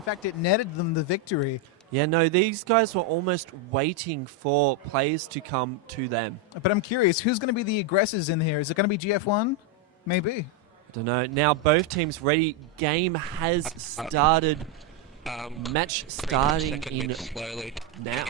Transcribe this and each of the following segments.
In fact, it netted them the victory. Yeah, no, these guys were almost waiting for players to come to them. But I'm curious, who's going to be the aggressors in here? Is it going to be GF1? Maybe. I don't know. Now both teams ready. Game has started. Match starting in now.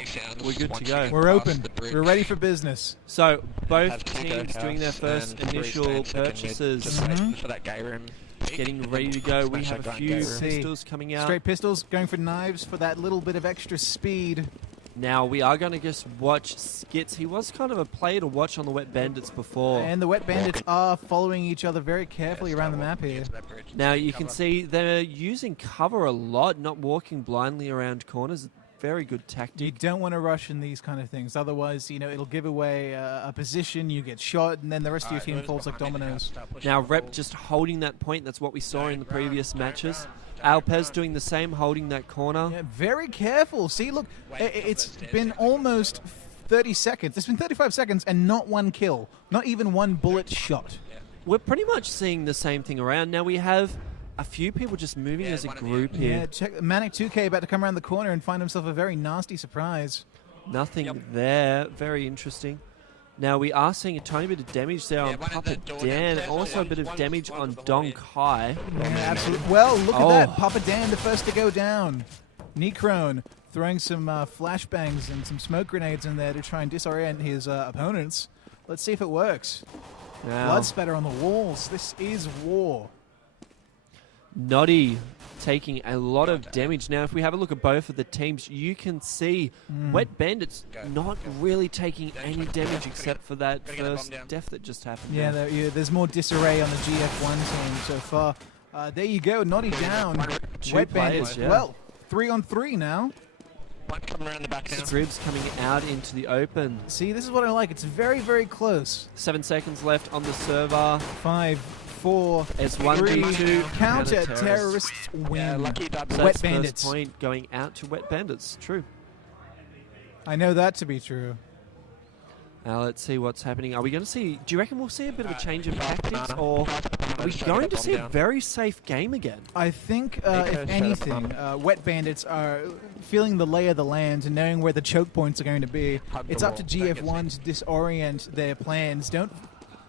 We're good to go. We're open. We're ready for business. So both teams doing their first initial purchases. For that gay room. Getting ready to go. We have a few pistols coming out. Straight pistols, going for knives for that little bit of extra speed. Now we are going to just watch Skits. He was kind of a player to watch on the Wet Bandits before. And the Wet Bandits are following each other very carefully around the map here. Now you can see they're using cover a lot, not walking blindly around corners. Very good tactic. You don't want to rush in these kind of things. Otherwise, it'll give away a position, you get shot, and then the rest of your team falls like dominoes. Now Rep just holding that point. That's what we saw in the previous matches. Alpez doing the same, holding that corner. Yeah, very careful. See, look, it's been almost 30 seconds. It's been 35 seconds and not one kill. Not even one bullet shot. We're pretty much seeing the same thing around. Now we have a few people just moving as a group here. Yeah, check Manic 2K about to come around the corner and find himself a very nasty surprise. Nothing there. Very interesting. Now we are seeing a tiny bit of damage there on Papa Dan. Also a bit of damage on Dong Kai. Yeah, absolutely. Well, look at that. Papa Dan, the first to go down. Necrone throwing some flashbangs and some smoke grenades in there to try and disorient his opponents. Let's see if it works. Now, Blood spatter on the walls. This is war. Noddy taking a lot of damage. Now, if we have a look at both of the teams, you can see Wet Bandits not really taking any damage except for that first death that just happened. Yeah, there's more disarray on the GF1 team so far. There you go, Noddy down. Wet Bandits, well, 3-on-3 now. One coming around the back now. Scribs coming out into the open. See, this is what I like. It's very, very close. 7 seconds left on the server. 5, 4, It's 3, 1v2. counter-terrorists win. Yeah, lucky dubs. So Wet that's Bandits. first point going out to Wet Bandits. True. I know that to be true. Now let's see what's happening. Are we going to see... Do you reckon we'll see a bit of a change of tactics? Or are we going to see a very safe game again? I think, if anything, Wet Bandits are feeling the lay of the land and knowing where the choke points are going to be. It's up to GF1 to disorient their plans. Don't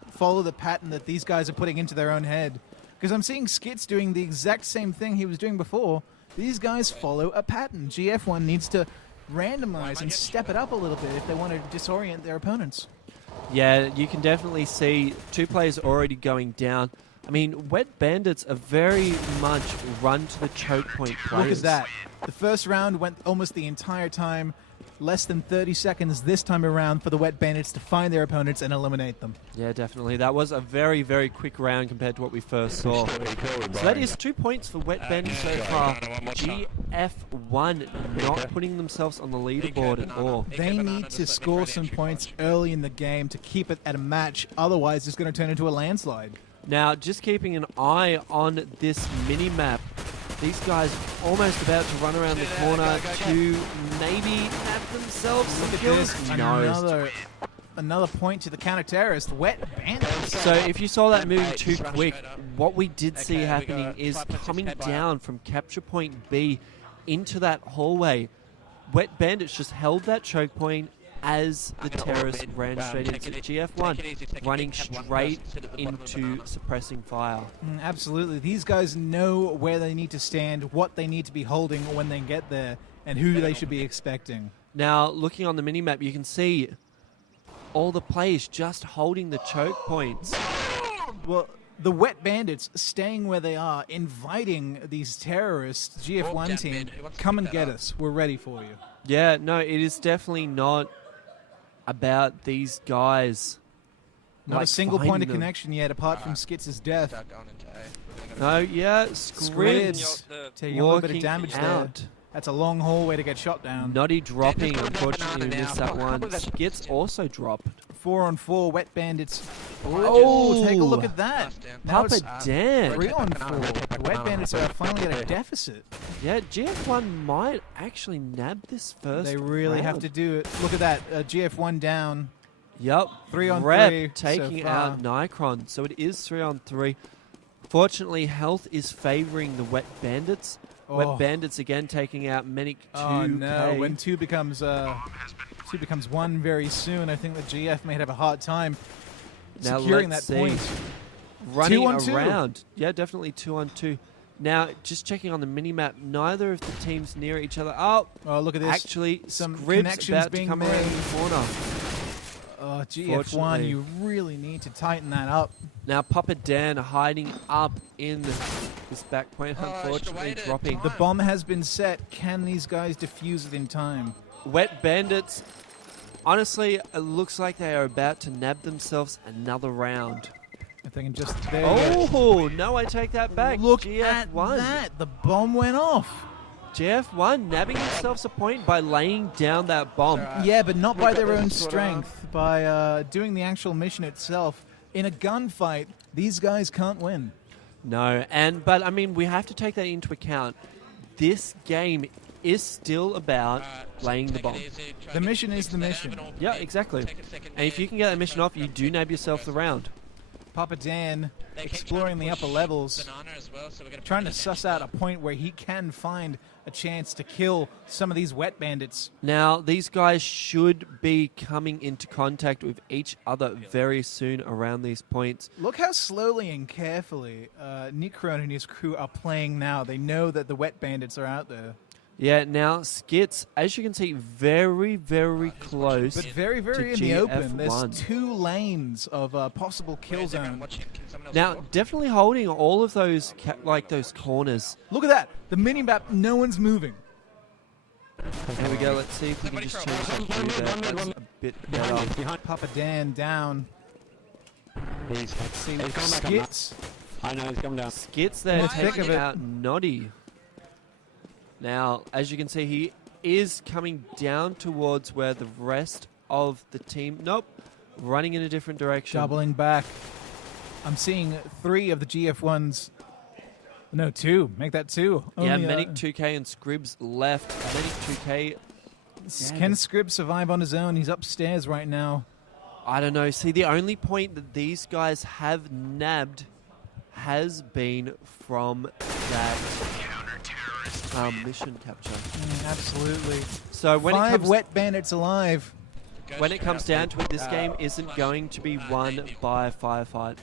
follow the pattern that these guys are putting into their own head. Because I'm seeing Skits doing the exact same thing he was doing before. These guys follow a pattern. GF1 needs to randomize and step it up a little bit if they want to disorient their opponents. Yeah, you can definitely see 2 players already going down. I mean, Wet Bandits are very much run to the choke point players. Look at that. The first round went almost the entire time. Less than 30 seconds this time around for the Wet Bandits to find their opponents and eliminate them. Yeah, definitely. That was a very, very quick round compared to what we first saw. So that is 2 points for Wet Bandits so far. GF1 not putting themselves on the leaderboard at all. They need to score some points early in the game to keep it at a match. Otherwise, it's going to turn into a landslide. Now, just keeping an eye on this mini-map. These guys almost about to run around the corner to maybe nab themselves some kills. No. Another point to the counter-terrorist, Wet Bandits. So if you saw that moving too quick, what we did see happening is coming down from capture point B into that hallway. Wet Bandits just held that choke point as the terrorists ran straight into GF1, running straight into suppressing fire. Absolutely. These guys know where they need to stand, what they need to be holding when they get there, and who they should be expecting. Now, looking on the minimap, you can see all the players just holding the choke points. Well, the Wet Bandits staying where they are, inviting these terrorists, GF1 team, come and get us. We're ready for you. Yeah, no, it is definitely not about these guys. Not a single point of connection yet, apart from Skits' death. No, yeah, Scribs taking a little bit of walking damage out. there. That's a long hallway to get shot down. Noddy dropping, unfortunately, we missed that one. Skits also dropped. 4-on-4, Wet Bandits. Oh, take a look at that. Now Papa it's Dan. 3-on-4. The Wet Bandits are finally at a deficit. Yeah, GF1 might actually nab this first. They really have to do it. Look at that. GF1 down. Yep. 3-on-3 Rep taking so far. out Nikron. So it is 3-on-3. Fortunately, health is favoring the Wet Bandits. Wet Bandits again taking out Medic 2K. Oh no! When two becomes one very soon, I think the GF may have a hard time Now securing let's that see. point. Running 2-on-2. around. Yeah, definitely 2-on-2. Now, just checking on the mini-map, neither of the teams near each other. Oh, look at this! actually, some Scrib's connections about to being come made. around the corner. Oh, GF1, Fortunately. you really need to tighten that up. Now, Papa Dan hiding up in this back point, Oh, I should've unfortunately waited. dropping. The bomb has been set. Can these guys defuse it in time? Wet Bandits, honestly, it looks like they are about to nab themselves another round. If they can just... There you go. Oh, no, I take that back. Look GF1. at that! The bomb went off. GF1 nabbing themselves a point by laying down that bomb. Yeah, but not by We've got their own this sort of- strength. By doing the actual mission itself. In a gunfight, these guys can't win. No, but I mean, we have to take that into account. This game is still about laying the bomb. The mission is the mission. Yeah, exactly. And if you can get that mission off, you do nab yourself the round. Papa Dan exploring the upper levels, trying to suss out a point where he can find a chance to kill some of these Wet Bandits. Now, these guys should be coming into contact with each other very soon around these points. Look how slowly and carefully Nikron and his crew are playing now. They know that the Wet Bandits are out there. Yeah, now Skits, as you can see, very, very close. But very, very in to the open. GF1. There's 2 lanes of possible kill zone. Now, definitely holding all of those those corners. Look at that. The mini-map, no one's moving. There we go. Let's see if we can just change that view there. That's a bit better. Papa Dan down. He's coming back up. Skits. I know, he's coming down. Skits there In the thick taking of it. out Noddy. Now, as you can see, he is coming down towards where the rest of the team... Nope. Running in a different direction. Doubling back. I'm seeing 3 of the GF1s. No, 2. Make that 2. Yeah, Only, Medic 2K and Scribs left. Medic 2K, Can Scrib survive on his own? He's upstairs right now. I don't know. See, the only point that these guys have nabbed has been from that mission capture. Absolutely. So when 5 it comes Wet Bandits alive. when it comes down to it, this game isn't going to be won by a firefight.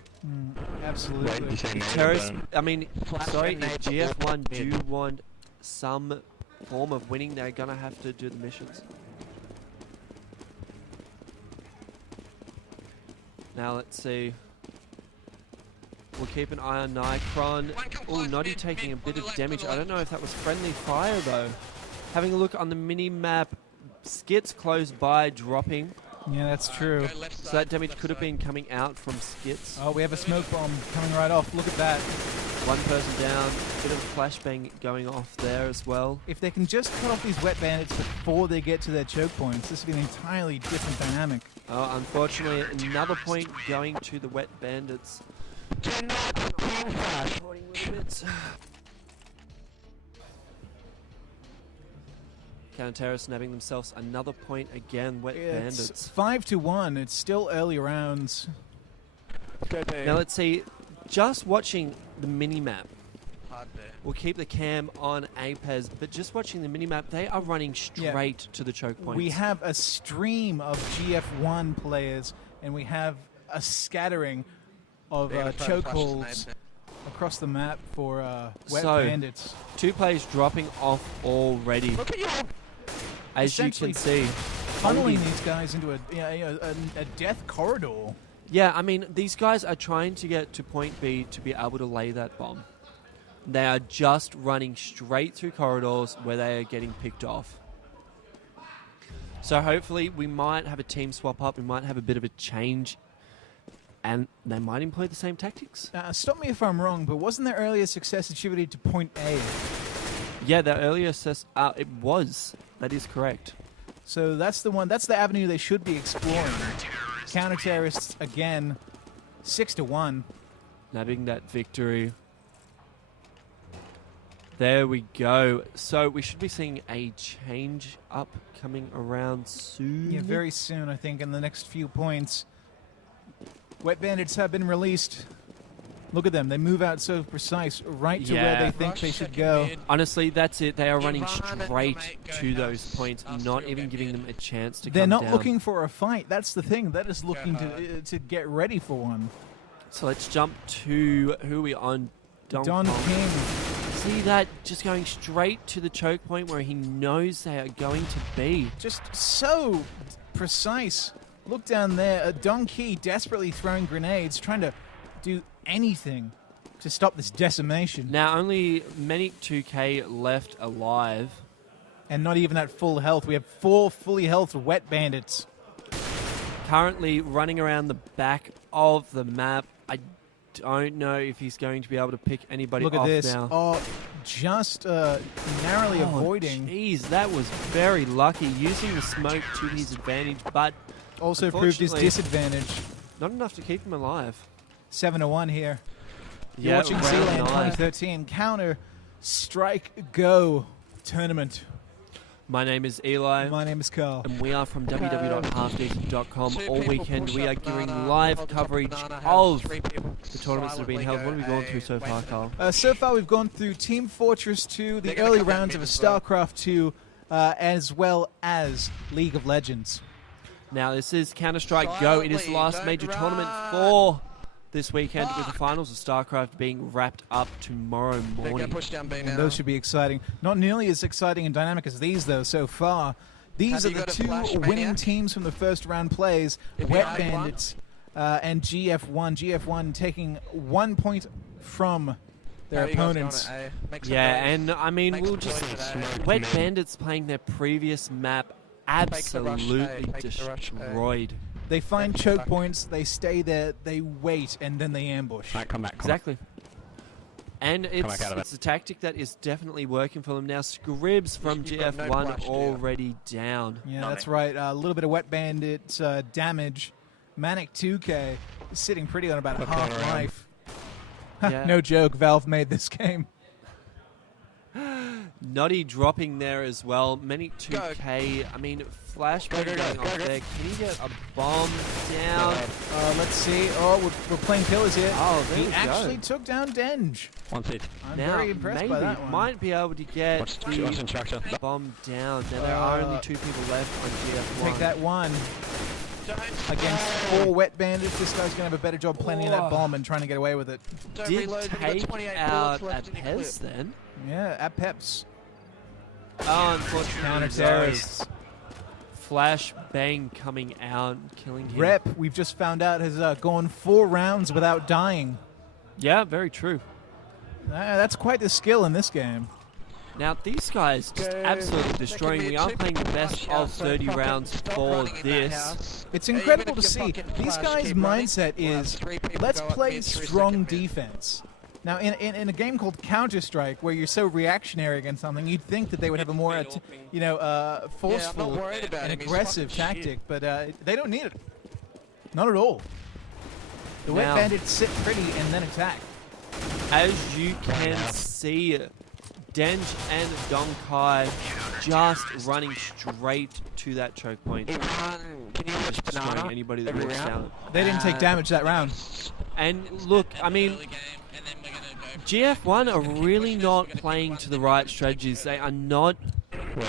Absolutely. Terrace, I mean, sorry, if GF1 do want some form of winning, they're gonna have to do the missions. Now let's see. We'll keep an eye on Nikron. Oh, Noddy taking a bit of damage. I don't know if that was friendly fire though. Having a look on the mini-map, Skits close by, dropping. Yeah, that's true. So that damage could have been coming out from Skits. Oh, we have a smoke bomb coming right off. Look at that. One person down, bit of flashbang going off there as well. If they can just cut off these Wet Bandits before they get to their choke points, this would be an entirely different dynamic. Oh, unfortunately, another point going to the Wet Bandits. Counter-terrorists nabbing themselves another point again, Wet It's Bandits. 5-1. It's still early rounds. Now let's see, just watching the mini-map. We'll keep the cam on Apez, but just watching the mini-map, they are running straight to the choke points. We have a stream of GF1 players, and we have a scattering of chokeholds across the map for Wet Bandits. 2 players dropping off already. As you can see. Funneling these guys into a death corridor. Yeah, I mean, these guys are trying to get to point B to be able to lay that bomb. They are just running straight through corridors where they are getting picked off. So hopefully we might have a team swap up, we might have a bit of a change, and they might employ the same tactics. Stop me if I'm wrong, but wasn't there earlier success attributed to point A? Yeah, the earlier it was. That is correct. So that's the one. That's the avenue they should be exploring. Counter-terrorists again, 6-1. Nabbing that victory. There we go. So we should be seeing a change up coming around soon. Yeah, very soon, I think, in the next few points. Wet Bandits have been released. Look at them. They move out so precise, right to where they think they should go. Honestly, that's it. They are running straight to those points, not even giving them a chance to They're come not down. looking for a fight. That's the thing. They're just looking to get ready for one. So let's jump to who are we on? Don King. See that? Just going straight to the choke point where he knows they are going to be. Just so precise. Look down there. Don Key desperately throwing grenades, trying to do anything to stop this decimation. Now, only Manic 2K left alive. And not even at full health. We have 4 fully health Wet Bandits. Currently running around the back of the map. I don't know if he's going to be able to pick anybody off now. Look at this. Oh, just narrowly avoiding. Jeez, that was very lucky. Using the smoke to his advantage, but also proved his disadvantage. Not enough to keep him alive. 7-1 here. You're Yeah, watching round Zlan 9. 2013 Counter Strike Go tournament. My name is Eli. My name is Carl. And we are from www.halfdecent.com. All weekend we are giving live coverage of the tournaments that have been held. What have we gone through so far, Carl? So far we've gone through Team Fortress 2, the early rounds of a StarCraft 2, as well as League of Legends. Now this is Counter-Strike Go. It is the last major tournament for this weekend, with the finals of StarCraft being wrapped up tomorrow morning. And those should be exciting. Not nearly as exciting and dynamic as these, though, so far. These are the 2 winning teams from the first round plays, Wet Bandits and GF1. GF1 taking 1 point from their opponents. Yeah, and I mean, we'll just... Wet Bandits playing their previous map absolutely destroyed. They find choke points, they stay there, they wait, and then they ambush. Right, come back. Exactly. And it's a tactic that is definitely working for them now. Scribs from GF1 already down. Yeah, that's right. A little bit of Wet Bandit damage. Manic 2K is sitting pretty on about half life. Yeah. No joke, Valve made this game. Noddy dropping there as well. Many 2K. I mean, flashbang going off there. Can he get a bomb down? Let's see. Oh, we're playing killers here. Oh, there he we actually go. took down Denge. One seat. I'm Now, very impressed maybe by that one. might be able to get Watch the instruction. bomb down. Now, there are only 2 people left on GF1. Take that one. Against 4 Wet Bandits, this guy's going to have a better job planting that bomb and trying to get away with it. Did take out a Pez then? Yeah, at Peps. Oh, unfortunately, Counter-terrorists. Flash bang coming out, killing him. Rep, we've just found out, has gone 4 rounds without dying. Yeah, very true. That's quite the skill in this game. Now, these guys just absolutely destroying. We are playing the best of 30 rounds for this. It's incredible to see. These guys' mindset is, let's play strong defense. Now, in a game called Counter-Strike, where you're so reactionary against something, you'd think that they would have a more, forceful and aggressive tactic, but they don't need it. Not at all. The Wet Bandits sit pretty and then attack. As you can see, Denge and Donkai just running straight to that choke point. Just destroying anybody that walks down. They didn't take damage that round. And look, I mean, GF1 are really not playing to the right strategies. They are not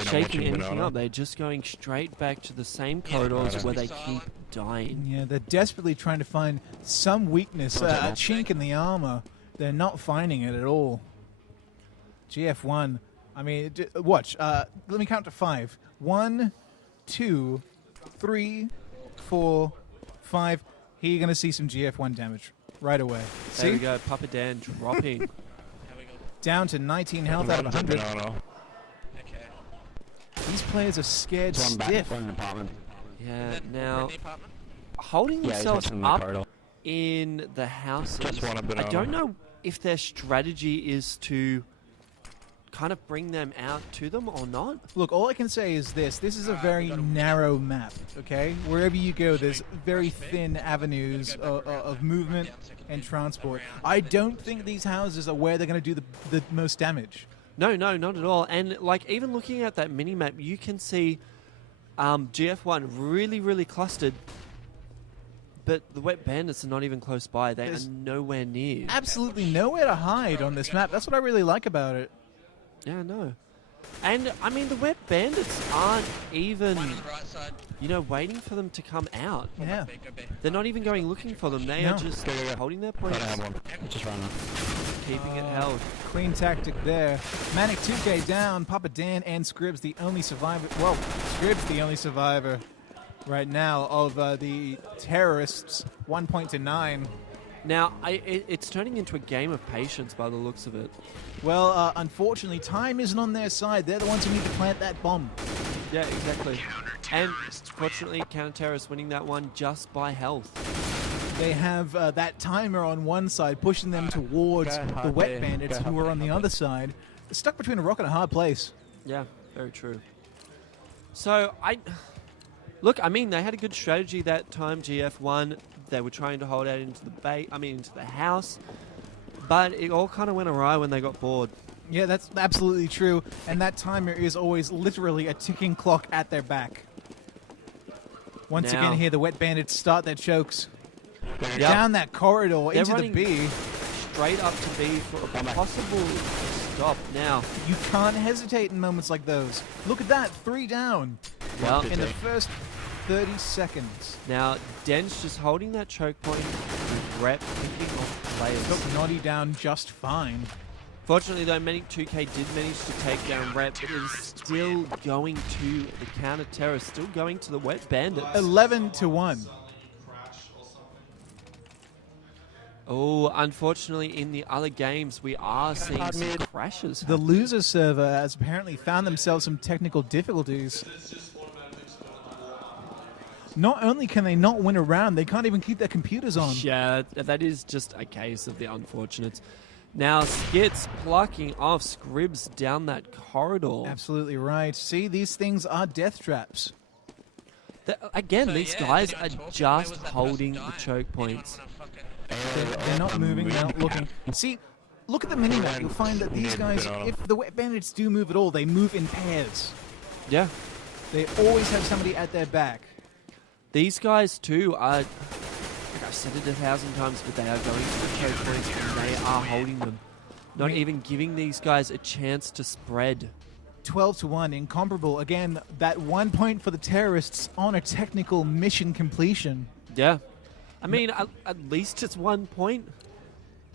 shaking anything up. They're just going straight back to the same corridors where they keep dying. Yeah, they're desperately trying to find some weakness, a chink in the armor. They're not finding it at all. GF1, I mean, watch. Let me count to 5. 1, 2, 3, 4, 5. Here you're going to see some GF1 damage right away. See? There we go, Papa Dan dropping. Down to 19 health out of 100. These players are scared stiff. Yeah, now holding themselves up in the houses. I don't know if their strategy is to kind of bring them out to them or not. Look, all I can say is this. This is a very narrow map, okay? Wherever you go, there's very thin avenues of movement and transport. I don't think these houses are where they're going to do the most damage. No, not at all. And like even looking at that mini-map, you can see GF1 really, really clustered. but the Wet Bandits are not even close by. They There's are nowhere near. absolutely nowhere to hide on this map. That's what I really like about it. Yeah, no. And, I mean, the Wet Bandits aren't even, One on the right side. waiting for them to come out. Yeah. Go B. They're not even going looking for them. They No. are just holding their I points, have one. Just ran up. keeping it held. Clean tactic there. Manic 2K down. Papa Dan and Scribbs the only survivor. Well, Scribbs the only survivor right now of the terrorists. 1 point to 9. Now, it's turning into a game of patience by the looks of it. Well, unfortunately, time isn't on their side. They're the ones who need to plant that bomb. Yeah, exactly. And fortunately, Counter-Terrorists winning that one just by health. They have that timer on one side, pushing them towards Go the hard Wet there. Bandits, Go who hard are on the other side. Stuck between a rock and a hard place. Yeah, very true. So, I mean, they had a good strategy that time, GF1. They were trying to hold out into into the house. But it all kind of went awry when they got bored. Yeah, that's absolutely true. And that timer is always literally a ticking clock at their back. Once Now- again here, the Wet Bandits start their chokes. Yep. Down that corridor They're into the running B. Straight up to B for a possible stop. Now, You can't hesitate in moments like those. Look at that, 3 down well, in the first 30 seconds. now Den's just holding that choke point with Rep picking off players. Took Noddy down just fine. Fortunately, though, Manic 2K did manage to take down Rep, but it is still going to the counter-terror, still going to the Wet Bandits. 11 to 1. Oh, unfortunately, in the other games, we are seeing hard some mid. crashes. The loser server has apparently found themselves some technical difficulties. Not only can they not win a round, they can't even keep their computers on. Yeah, that is just a case of the unfortunates. Now, Skits plucking off Scribbs down that corridor. Absolutely right. See, these things are death traps. Again, So, these yeah, guys they're are gonna talk. Where just was that holding person the dying? choke Anyone points. wanna fucking- They're not moving, they're not looking. See, look at the minimap. You'll find that these guys, if the Wet Bandits do move at all, they move in pairs. Yeah. They always have somebody at their back. These guys, too, are, like I've said it 1,000 times, but they are going to the choke points and they are holding them. Not even giving these guys a chance to spread. 12 to 1, incomparable. Again, that 1 point for the terrorists on a technical mission completion. Yeah. I mean, at least it's 1 point.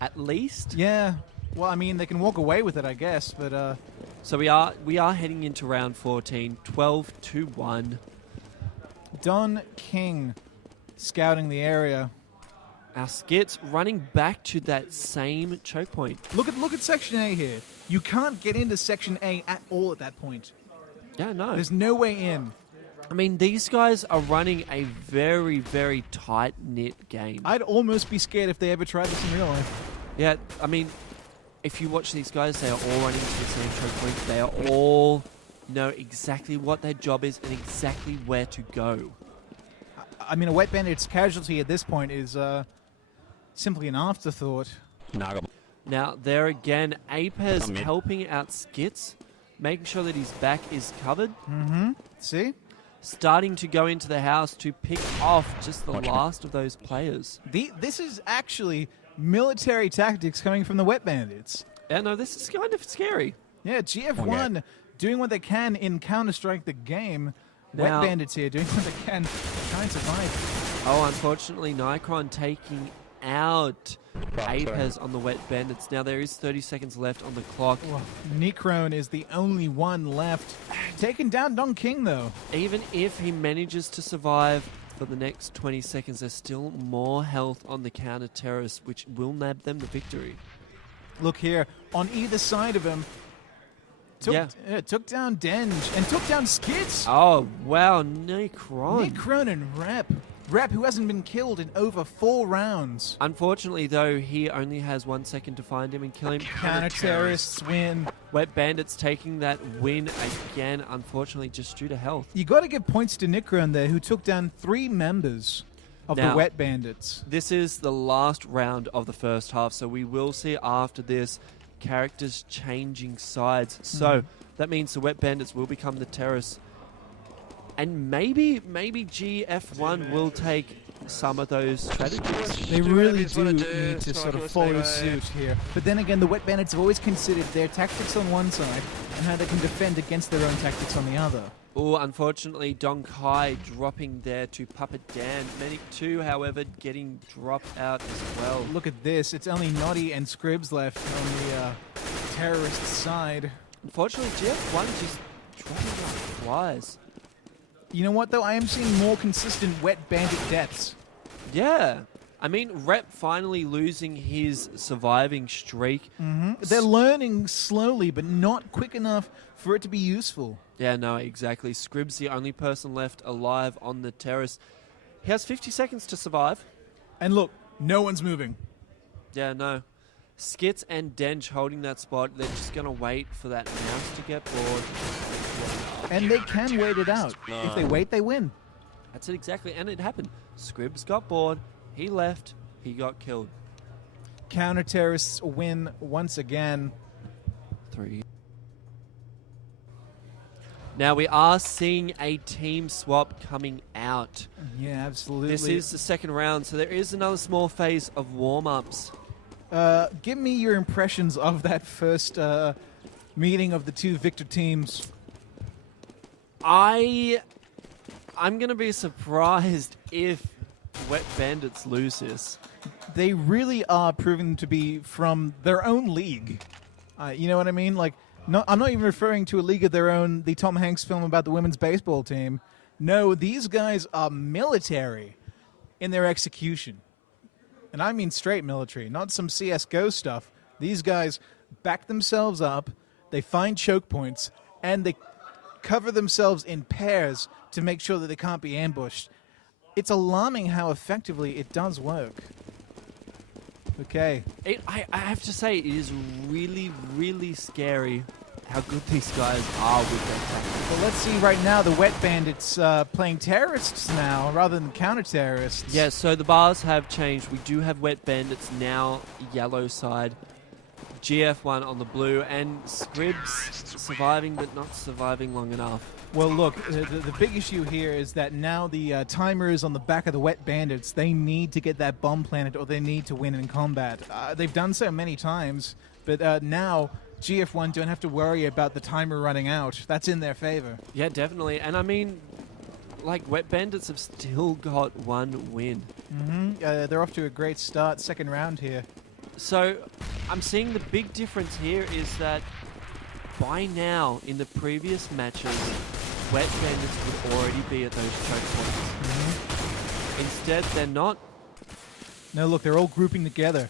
At least. Yeah. Well, I mean, they can walk away with it, I guess, but So we are heading into round 14, 12 to 1. Don King scouting the area. Our Skits running back to that same choke point. Look at Section A here. You can't get into Section A at all at that point. Yeah, no. There's no way in. I mean, these guys are running a very, very tight-knit game. I'd almost be scared if they ever tried this in real life. Yeah, I mean, if you watch these guys, they are all running to the same choke point. They are all know exactly what their job is and exactly where to go. I mean, a Wet Bandit's casualty at this point is simply an afterthought. Naga. Now, there again, Apez Mid. helping out Skits, making sure that his back is covered, See? starting to go into the house to pick off just the Watch me. last of those players. This is actually military tactics coming from the Wet Bandits. Yeah, no, this is kind of scary. Yeah, GF1 doing what they can in Counter-Strike the game. Now- Wet Bandits here doing what they can to try and survive. Oh, unfortunately, Nikron taking out Right, Apez on the Wet Bandits. Now, there is 30 seconds left on the clock. Well, Necrone is the only one left. Taking down Don King, though. Even if he manages to survive for the next 20 seconds, there's still more health on the counter-terrorists, which will nab them the victory. Look here, on either side of him. Took down Denge and took down Skids. Oh, wow, Necron. Necrone and Rep. Rep, who hasn't been killed in over 4 rounds. Unfortunately, though, he only has 1 second to find him and kill him. Counter-terrorists win. Wet Bandits taking that win again, unfortunately, just due to health. You got to give points to Necrone there, who took down 3 members of the Now- Wet Bandits. This is the last round of the first half, so we will see after this characters changing sides. So that means the Wet Bandits will become the terrorists. And maybe GF1 will take some of those strategies. They Do really whatever you do wanna need do, to sort of Snorkel, follow stay away. suit here. But then again, the Wet Bandits have always considered their tactics on one side and how they can defend against their own tactics on the other. Oh, unfortunately, Don Kai dropping there to Papa Dan. Medic 2, however, getting dropped out as well. Look at this. It's only Noddy and Scribs left on the terrorist side. Unfortunately, GF1 just dropping like flies. You know what, though? I am seeing more consistent Wet Bandit deaths. Yeah. I mean, Rep finally losing his surviving streak. They're learning slowly, but not quick enough for it to be useful. Yeah, no, exactly. Scrib's the only person left alive on the terrace. He has 50 seconds to survive. And look, no one's moving. Yeah, no. Skits and Dench holding that spot. They're just going to wait for that mouse to get bored. And they can wait it out. If they wait, they win. That's it exactly. And it happened. Scribs got bored. He left. He got killed. Counter-terrorists win once again. 3. Now we are seeing a team swap coming out. Yeah, absolutely. This is the second round, so there is another small phase of warm-ups. Give me your impressions of that first meeting of the two victor teams. I'm going to be surprised if Wet Bandits lose this. They really are proving to be from their own league. You know what I mean? Like, no, I'm not even referring to a league of their own, the Tom Hanks film about the women's baseball team. No, these guys are military in their execution. And I mean straight military, not some CSGO stuff. These guys back themselves up, they find choke points, and they cover themselves in pairs to make sure that they can't be ambushed. It's alarming how effectively it does work. Okay. I have to say, it is really, really scary how good these guys are with their tactics. Well, let's see right now the Wet Bandits playing terrorists now rather than counter-terrorists. Yeah, so the bars have changed. We do have Wet Bandits now, yellow side. GF1 on the blue, and Scribs surviving, but not surviving long enough. Well, look, the big issue here is that now the timer is on the back of the Wet Bandits. They need to get that bomb planted or they need to win in combat. They've done so many times, but now GF1 don't have to worry about the timer running out. That's in their favor. Yeah, definitely. And I mean, like, Wet Bandits have still got one win. They're off to a great start, second round here. So I'm seeing the big difference here is that by now, in the previous matches, Wet Bandits would already be at those choke points. Instead, they're not. No, look, they're all grouping together.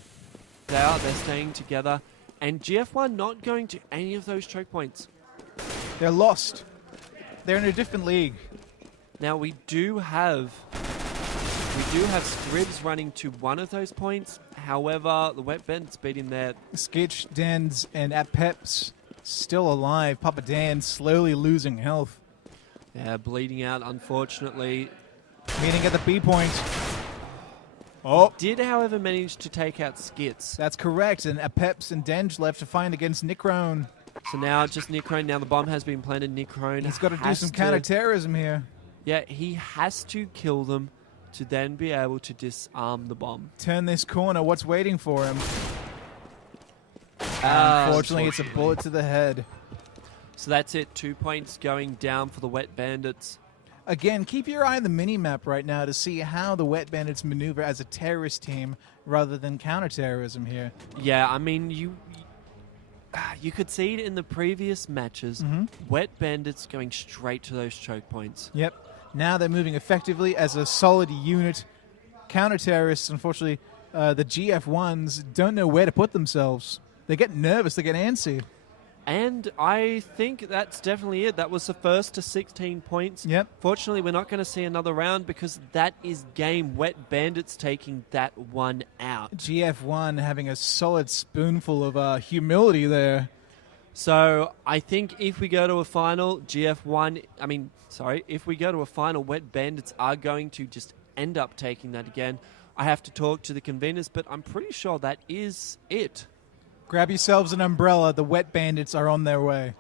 They're staying together. And GF1 not going to any of those choke points. They're lost. They're in a different league. Now, we do have Scribs running to one of those points. However, the Wet Bandits beat him there. Skitch, Dens, and Apeps still alive. Papa Dan slowly losing health. Yeah, bleeding out, unfortunately. Meeting at the B point. Oh, Did, however, manage to take out Skits. that's correct. And Apeps and Denge left to find against Nickrone. So now just Nickrone. Now the bomb has been planted. Nickrone He's got to do has some counter-terrorism here. Yeah, he has to kill them to then be able to disarm the bomb. Turn this corner. What's waiting for him? Ah, Unfortunately, it's a bullet to the head. So that's it. 2 points going down for the Wet Bandits. Again, keep your eye on the mini-map right now to see how the Wet Bandits maneuver as a terrorist team rather than counter-terrorism here. Yeah, I mean, you could see it in the previous matches. Wet Bandits going straight to those choke points. Yep. Now they're moving effectively as a solid unit. Counter-terrorists, unfortunately, the GF1s don't know where to put themselves. They get nervous. They get antsy. And I think that's definitely it. That was the first to 16 points. Yep. Fortunately, we're not going to see another round because that is game. Wet Bandits taking that one out. GF1 having a solid spoonful of humility there. So I think if we go to a final, if we go to a final, Wet Bandits are going to just end up taking that again. I have to talk to the conveners, but I'm pretty sure that is it. Grab yourselves an umbrella. The Wet Bandits are on their way.